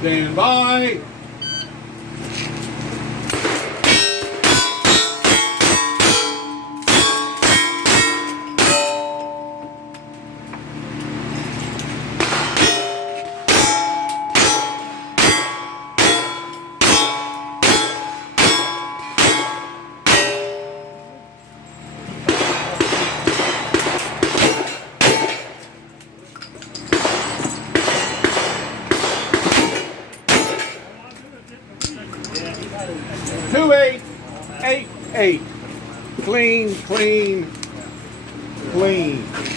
Stand by. Two 8, 8, 8. Clean, clean, clean.